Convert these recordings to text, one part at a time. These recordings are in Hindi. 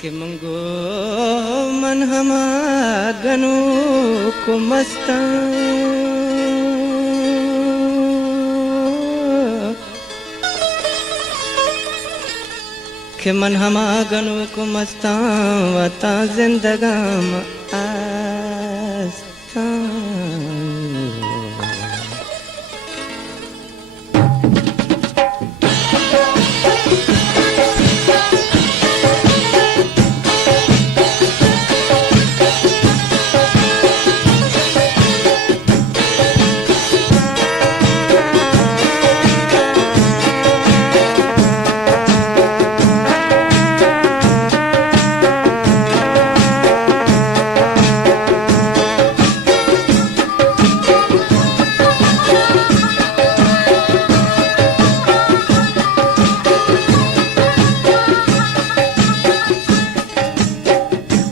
के मंगो मन हमा गनु को मस्ता के मन हमा गनु को मस्ता वता जिंदगाम आस्ता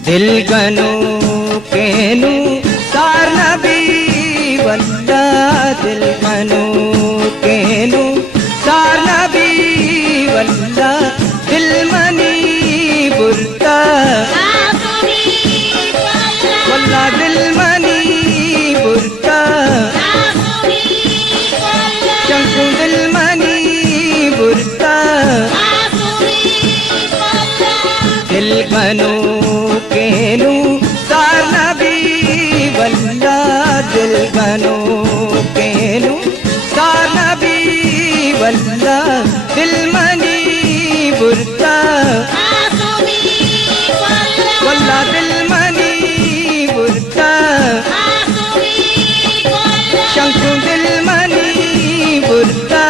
दिल गनु केनु सार नबी वल्ला दिल गनु केनु सार नबी वल्ला दिल मनी बुरता वल्ला दिल मनी बुरता शंकु दिल मनी बुरता दिल गनु केनु सार नबी वल्ला दिल गनु केनु सार नबी वल्ला दिल मनी बुरता वल्ला दिल मनी बुरता शंकु दिल मनी बुरता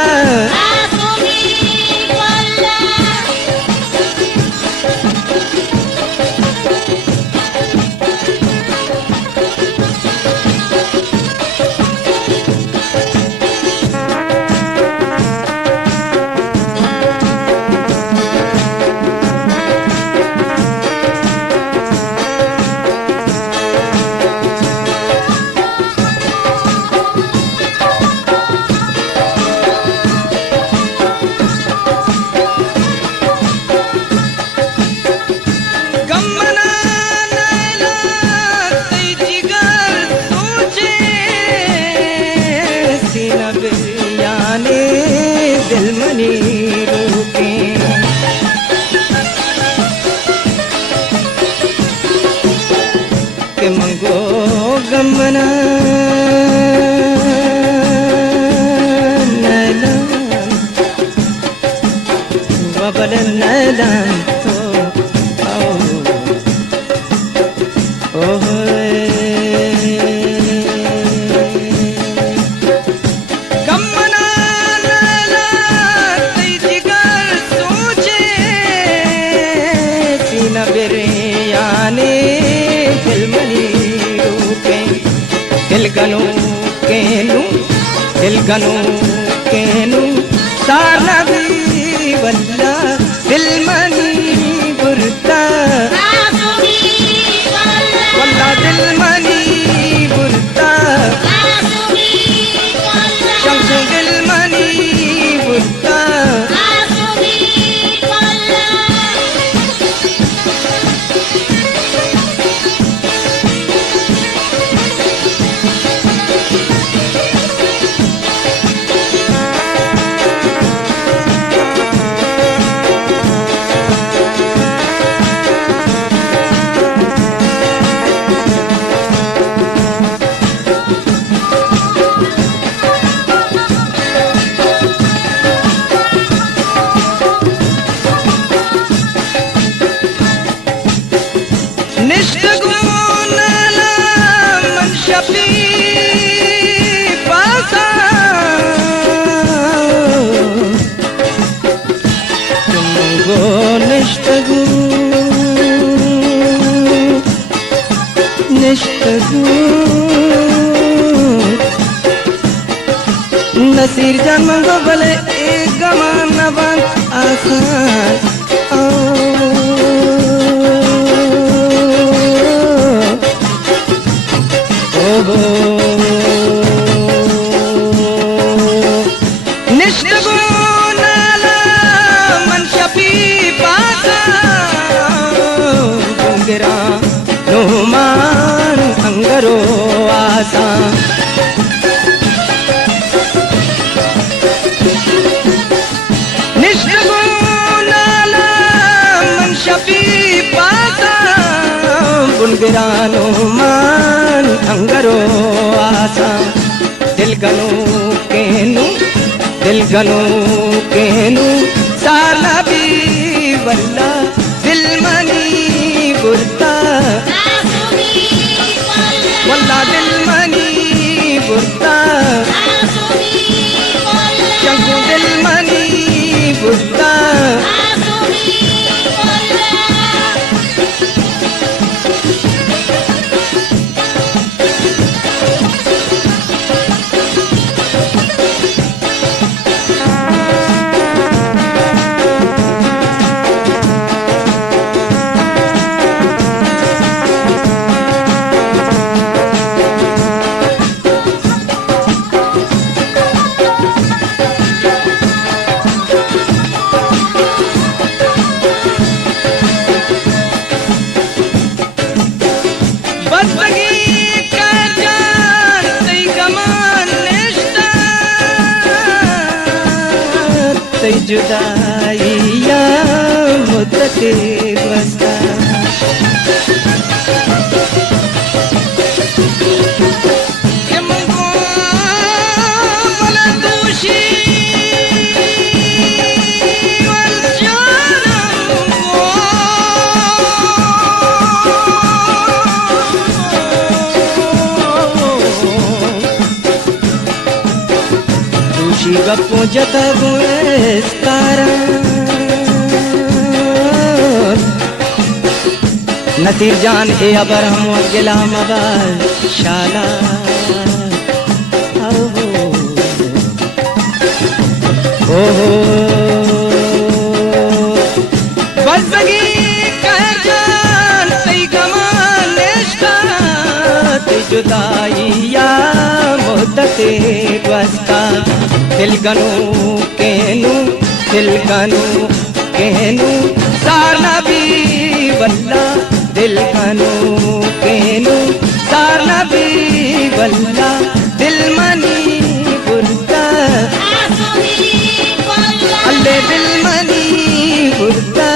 दिल मनी रोके के मंगो गमना नैलान वबल नैलान तो आओ ओह दिल गनु केनु दिल गनु केनु सार नबी वल्ला दिल मनी बुरता वल्ला दिल मनी बुरता शंकु दिल मनी बुरता नसीर जन्म को भले एक गमान बन आसान निष्ठगुण मन शपी पासा बुनगरा नुमान अंगरो आसा निष्ठगुणाला मन शफी पासा बुनगरा नुमान अंगरो आसा दिल गनु केनु साला भी वल्ला दिल मनी बुरता वल्ला दिल मनी बुरता शंकु दिल मनी बुरता जुदाई या मुद्दत बस्ता गप्पो जता गुएस्तारा नतीर जान ए अबर हम गिला मबाल शाला ओहो बज़गी कह जान सही गमान नेश्ता ते जुदाई या मुद्दत बस्ता दिल गनु केनु सारना भी वल्ला दिल गनु सारना भी वल्ला दिल मनी बुरता अल्ले दिल मनी बुरता